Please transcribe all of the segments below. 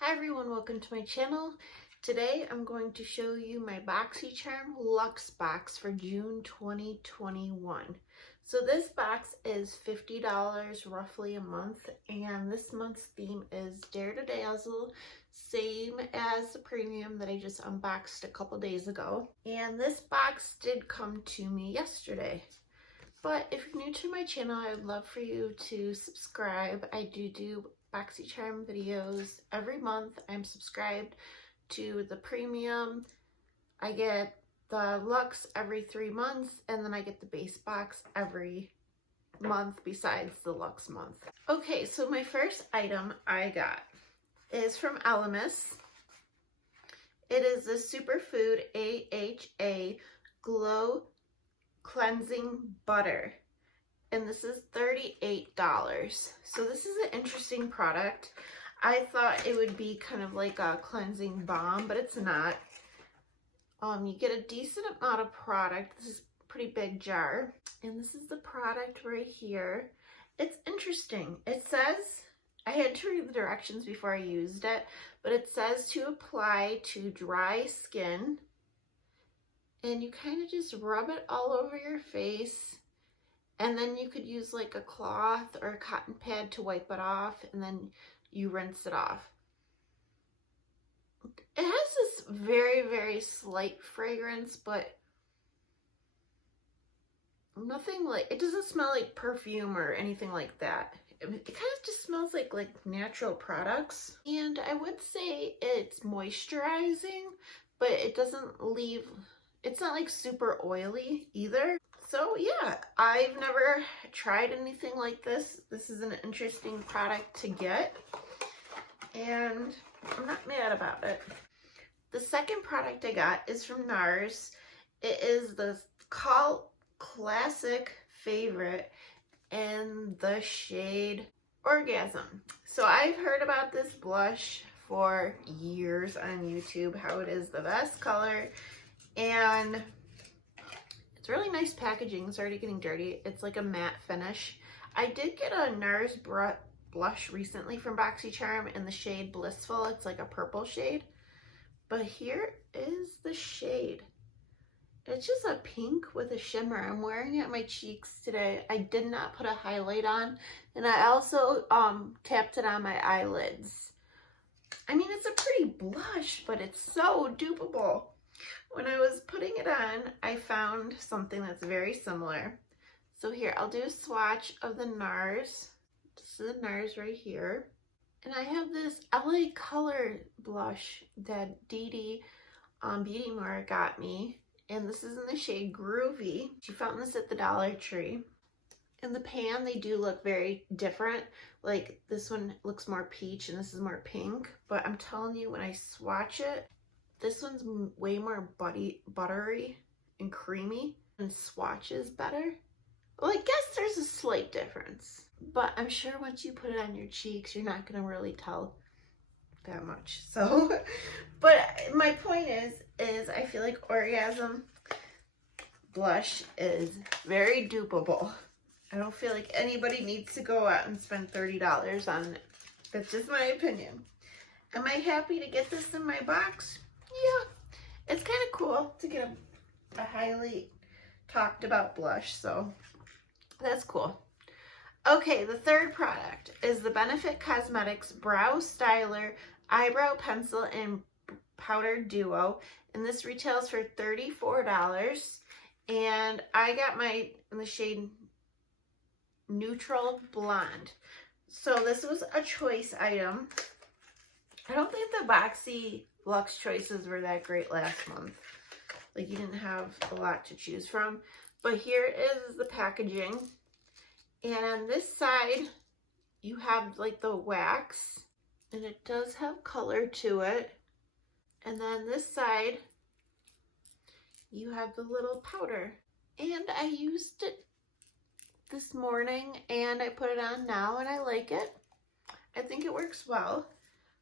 Hi everyone, welcome to my channel. Today I'm going to show you my Boxycharm Luxe box for June 2021. So this box is $50 roughly a month, and this month's theme is Dare to Dazzle, same as the premium that I just unboxed a couple days ago. And this box did come to me yesterday. But if you're new to my channel, I would love for you to subscribe. I do Boxycharm videos every month. I'm subscribed to the premium. I get the Luxe every 3 months, and then I get the base box every month besides the Luxe month. Okay, so my first item I got is from Elemis. It is the Superfood AHA Glow Cleansing Butter, and this is $38. So this is an interesting product. I thought it would be kind of like a cleansing balm, but it's not. You get a decent amount of product. This is a pretty big jar, and this is the product right here. It's interesting. It says, I had to read the directions before I used it, but it says to apply to dry skin. And you kind of just rub it all over your face, and then you could use like a cloth or a cotton pad to wipe it off, and then you rinse it off. It has this very, very slight fragrance, but nothing like, it doesn't smell like perfume or anything like that. It kind of just smells like natural products. And I would say it's moisturizing, but it doesn't leave, it's not like super oily either. So yeah, I've never tried anything like this. This is an interesting product to get, and I'm not mad about it. The second product I got is from Nars. It is the Cult Classic Favorite in the shade Orgasm. So I've heard about this blush for years on YouTube, how it is the best color. And it's really nice packaging. It's already getting dirty. It's like a matte finish. I did get a Nars blush recently from Boxycharm in the shade Blissful. It's like a purple shade. But here is the shade. It's just a pink with a shimmer. I'm wearing it on my cheeks today. I did not put a highlight on. And I also tapped it on my eyelids. I mean, it's a pretty blush, but it's so dupeable. When I was putting it on, I found something that's very similar. So here, I'll do a swatch of the Nars. This is the Nars right here. And I have this LA Color blush that Dee Dee Beauty Mart got me. And this is in the shade Groovy. She found this at the Dollar Tree. In the pan, they do look very different. Like this one looks more peach and this is more pink. But I'm telling you, when I swatch it, this one's way more buttery and creamy, and swatches better. Well, I guess there's a slight difference, but I'm sure once you put it on your cheeks, you're not gonna really tell that much. So, but my point is I feel like Orgasm blush is very dupeable. I don't feel like anybody needs to go out and spend $30 on it. That's just my opinion. Am I happy to get this in my box? Yeah, it's kind of cool to get a highly talked about blush, so that's cool. Okay, the third product is the Benefit Cosmetics Brow Styler Eyebrow Pencil and Powder Duo, and this retails for $34, and I got my in the shade Neutral Blonde. So this was a choice item. I don't think the Boxy Luxe choices were that great last month. Like, you didn't have a lot to choose from. But here is the packaging. And on this side, you have like the wax. And it does have color to it. And then this side, you have the little powder. And I used it this morning, and I put it on now, and I like it. I think it works well.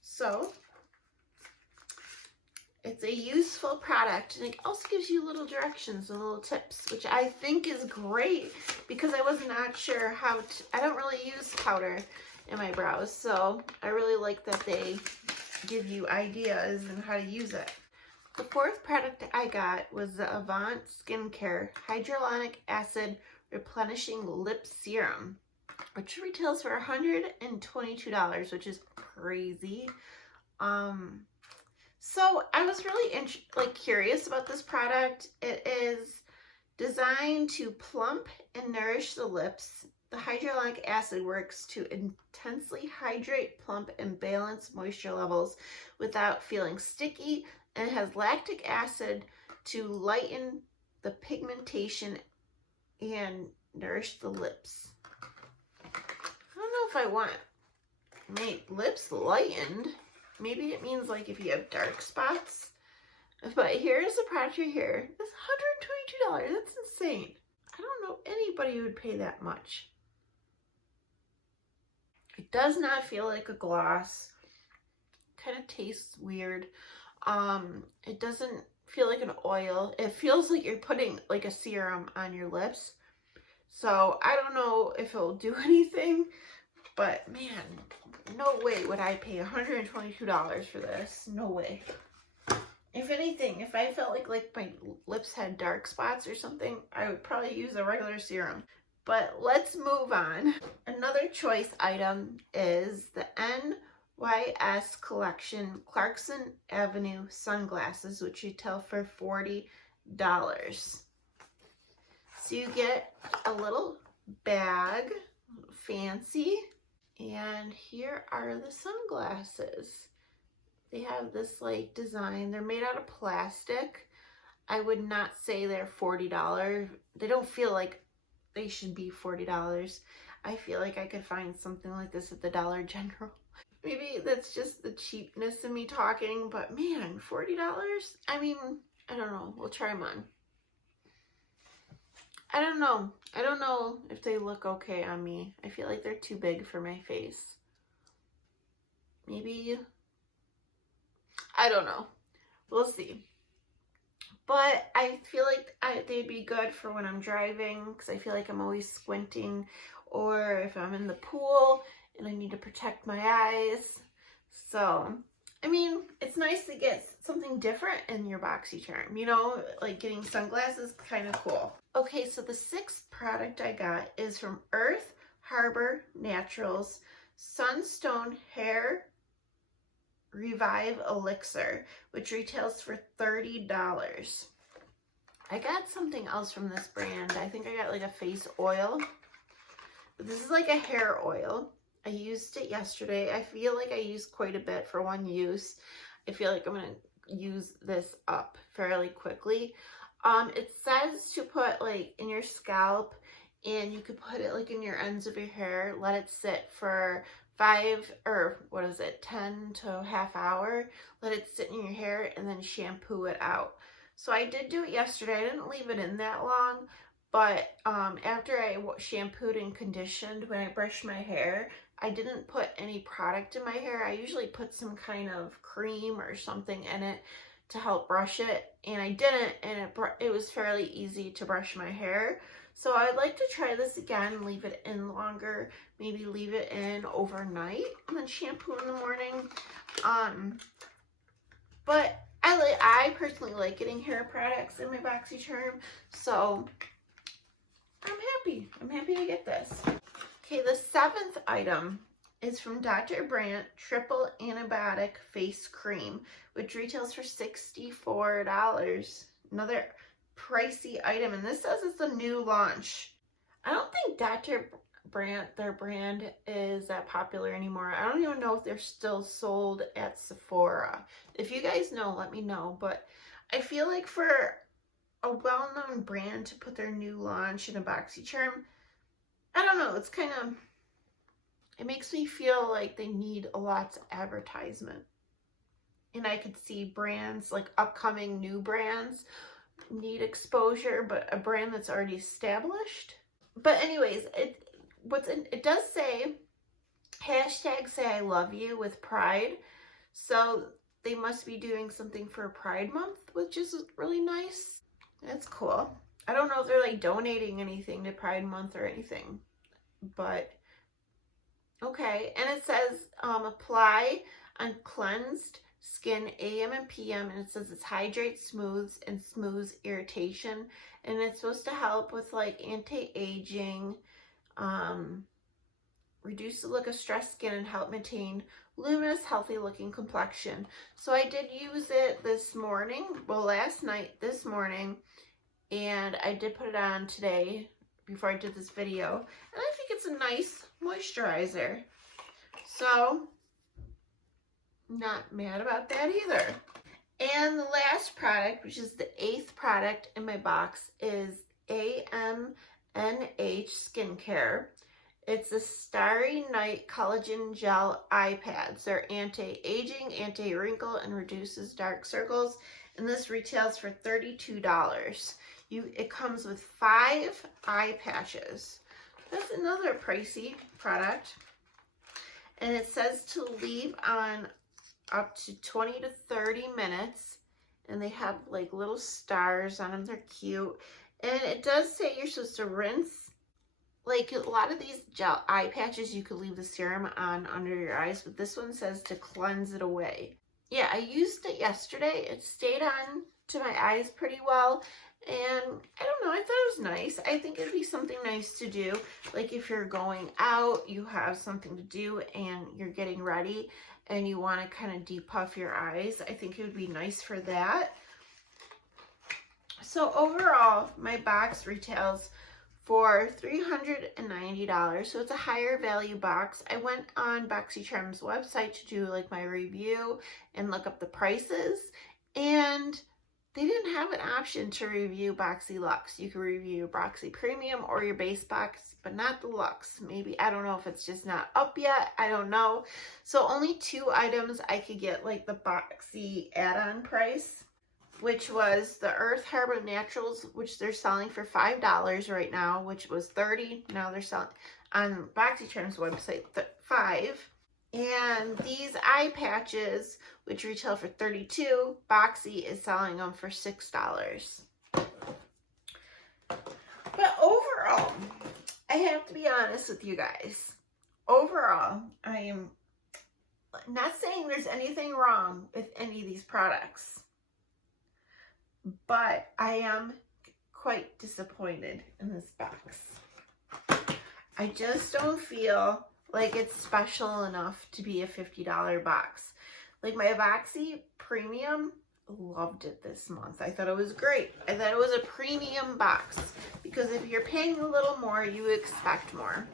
So it's a useful product, and it also gives you little directions and little tips, which I think is great because I was not sure how to, I don't really use powder in my brows, so I really like that they give you ideas and how to use it. The fourth product I got was the Avant Skincare Hyaluronic Acid Replenishing Lip Serum, which retails for $122, which is crazy. So I was really curious about this product. It is designed to plump and nourish the lips. The hyaluronic acid works to intensely hydrate, plump, and balance moisture levels without feeling sticky, and it has lactic acid to lighten the pigmentation and nourish the lips. I don't know if I want my lips lightened. Maybe it means like if you have dark spots. But here's the product right here. It's $122. That's insane. I don't know anybody who would pay that much. It does not feel like a gloss. Kind of tastes weird. It doesn't feel like an oil. It feels like you're putting like a serum on your lips. So I don't know if it will do anything, but man, no way would I pay $122 for this. No way. If anything, if I felt like my lips had dark spots or something, I would probably use a regular serum. But let's move on. Another choice item is the NYS Collection Clarkson Avenue sunglasses, which retail for $40. So you get a little bag, fancy, and here are the sunglasses. They have this like design. They're made out of plastic. I would not say they're $40. They don't feel like they should be $40. I feel like I could find something like this at the Dollar General. Maybe that's just the cheapness of me talking, but man, $40? I mean, I don't know. We'll try them on. I don't know. I don't know if they look okay on me. I feel like they're too big for my face. Maybe, I don't know. We'll see. But I feel like they'd be good for when I'm driving, because I feel like I'm always squinting, or if I'm in the pool and I need to protect my eyes. So, I mean, it's nice to get something different in your Boxycharm, you know, like getting sunglasses, kind of cool. Okay, so the sixth product I got is from Earth Harbor Naturals Sunstone Hair Revive Elixir, which retails for $30. I got something else from this brand. I think I got like a face oil. This is like a hair oil. I used it yesterday. I feel like I used quite a bit for one use. I feel like I'm going to use this up fairly quickly. It says to put like in your scalp, and you could put it like in your ends of your hair, let it sit for 10 to a half hour, let it sit in your hair, and then shampoo it out. So I did do it yesterday. I didn't leave it in that long, but after I shampooed and conditioned, when I brushed my hair, I didn't put any product in my hair. I usually put some kind of cream or something in it to help brush it, and I didn't, and it was fairly easy to brush my hair. So I'd like to try this again, leave it in longer, maybe leave it in overnight, and then shampoo in the morning. But I personally like getting hair products in my Boxycharm, so I'm happy. I'm happy to get this. Okay, the seventh item is from Dr. Brandt Triple Antibiotic Face Cream, which retails for $64. Another pricey item, and this says it's a new launch. I don't think Dr. Brandt, their brand, is that popular anymore. I don't even know if they're still sold at Sephora. If you guys know, let me know. But I feel like for a well-known brand to put their new launch in a Boxycharm, I don't know, it's kind of, it makes me feel like they need a lot of advertisement. And I could see brands, like upcoming new brands, need exposure, but a brand that's already established. But anyways, it does say #say I love you with Pride. So they must be doing something for Pride Month, which is really nice. That's cool. I don't know if they're like donating anything to Pride Month or anything, but okay. And it says apply on cleansed skin AM and PM, and it says it's hydrates, smooths, and smooths irritation, and it's supposed to help with like anti-aging, reduce the look of stressed skin, and help maintain luminous, healthy looking complexion. So I did use it this morning, well last night, this morning, and I did put it on today before I did this video, and I think it's a nice moisturizer. So not mad about that either. And the last product, which is the 8th product in my box, is AMNH Skincare. It's the Starry Night Collagen Gel Eye Pads. They're anti-aging, anti-wrinkle, and reduces dark circles. And this retails for $32. It comes with 5 eye patches. That's another pricey product. And it says to leave on up to 20 to 30 minutes. And they have like little stars on them. They're cute. And it does say you're supposed to rinse. Like a lot of these gel eye patches, you could leave the serum on under your eyes, but this one says to cleanse it away. Yeah, I used it yesterday. It stayed on to my eyes pretty well, and I don't know, I thought it was nice. I think it'd be something nice to do, like if you're going out, you have something to do, and you're getting ready, and you want to kind of depuff your eyes. I think it would be nice for that. So overall, my box retails for $390, so it's a higher value box. I went on Boxycharm's website to do like my review and look up the prices, and they didn't have an option to review Boxy Luxe. You could review Boxy Premium or your base box, but not the Luxe. Maybe, I don't know if it's just not up yet, I don't know. So only 2 items I could get like the Boxy add-on price, which was the Earth Harbor Naturals, which they're selling for $5 right now, which was $30. Now they're selling on Boxycharm's website $5. And these eye patches, which retail for $32, Boxy is selling them for $6. But overall, I have to be honest with you guys. Overall, I am not saying there's anything wrong with any of these products, but I am quite disappointed in this box. I just don't feel like it's special enough to be a $50 box. Like my Boxy Premium, loved it this month. I thought it was great. I thought it was a premium box, because if you're paying a little more, you expect more.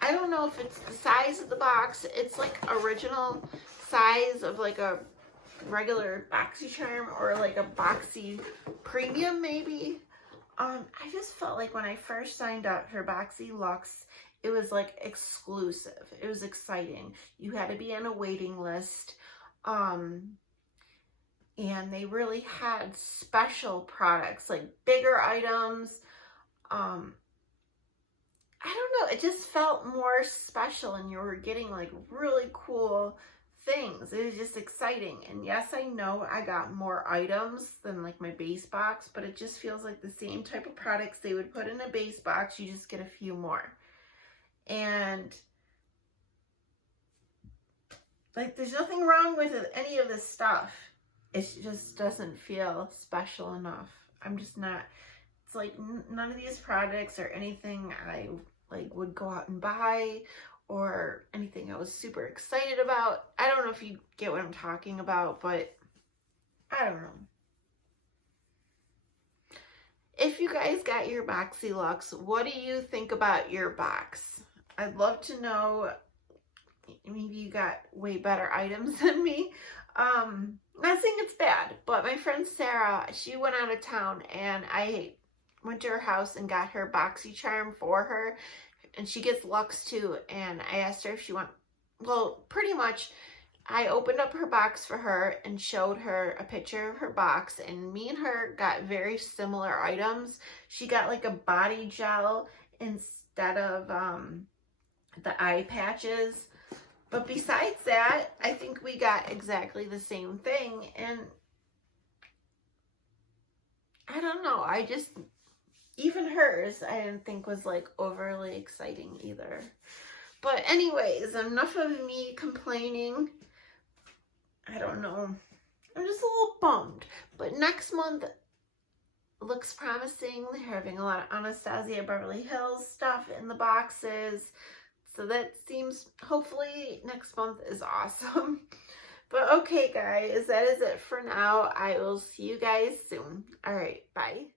I don't know if it's the size of the box. It's like original size of like a regular Boxycharm or like a Boxy Premium maybe. I just felt like when I first signed up for Boxy Luxe, it was like exclusive. It was exciting. You had to be on a waiting list. And they really had special products, like bigger items. I don't know, it just felt more special, and you were getting like really cool things. It was just exciting. And yes, I know I got more items than like my base box, but it just feels like the same type of products they would put in a base box, you just get a few more. And like there's nothing wrong with any of this stuff, it just doesn't feel special enough. I'm just not, it's like none of these products are anything I like would go out and buy, or anything I was super excited about. I don't know if you get what I'm talking about, but I don't know. If you guys got your Boxy Luxe, what do you think about your box? I'd love to know. Maybe you got way better items than me. Not saying it's bad, but my friend Sarah, she went out of town, and I went to her house and got her Boxycharm for her. And she gets Luxe too, and I asked her if she well, pretty much, I opened up her box for her and showed her a picture of her box, and me and her got very similar items. She got like a body gel instead of the eye patches, but besides that, I think we got exactly the same thing. And I don't know, I just, even hers, I didn't think was like overly exciting either. But anyways, enough of me complaining. I don't know. I'm just a little bummed. But next month looks promising. They're having a lot of Anastasia Beverly Hills stuff in the boxes. So that seems, hopefully next month is awesome. But okay, guys, that is it for now. I will see you guys soon. All right, bye.